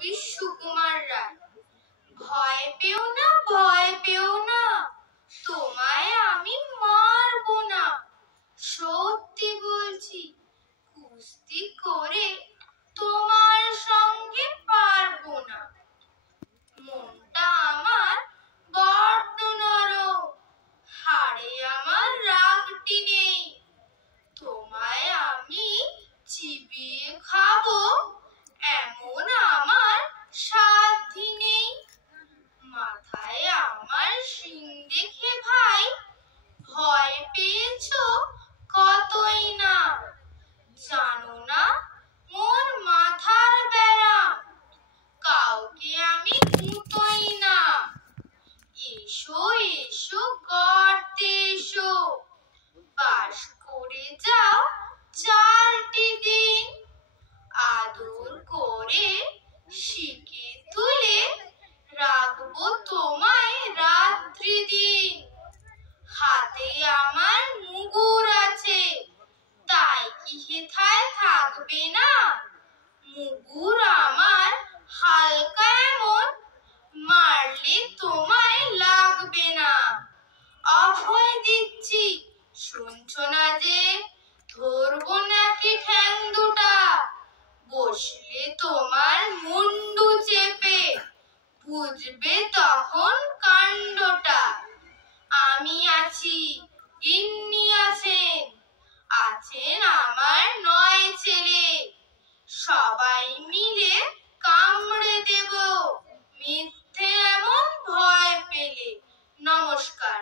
কবি সুকুমার রায়। ভয় পেও না, ভয় পেও না, তোমায় আমি মারবো না। সত্যি বলছি, কুস্তি করে তোমার সঙ্গে পারবো না। মনটা আমার বড্ড নরম, হাড়ে আমার রাগটি নেই। তোমায় আমি চিবিয়ে খাবো এমন আমার সাধ্যি নেই। মাথায় আমার শিং দেখে ভাই ভয় পেয়েছো কতই না। জানো না মোর মাথার ব্যারাম, কাউকে আমি মুতোই না। এসো এসো গর্তে এসো, বাস করে যাও 4টি দিন। আদর করে শিকে তুলে রাখবো তোমায় রাত্রি দিন। হাতে আমার মুগুর আছে, তাই কি হেথায় থাকবে না। মুগুর আমার হালকা এমন, মারলে তোমায় লাগবে না। অভয় দিচ্ছি শুনছো না যে, ধরবো নাকি ঠ্যাং দুটা। বসলে তোমার মুন্ডু চেপে, বুঝবে তখন কাণ্ডটা। আমি আছি, গিন্নি আছেন, আছেন আমার 9 ছেলে। সবাই মিলে কামড়ে দেব মিথ্যে এমন ভয় পেলে। নমস্কার।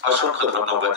অসংখ্য ধন্যবাদ।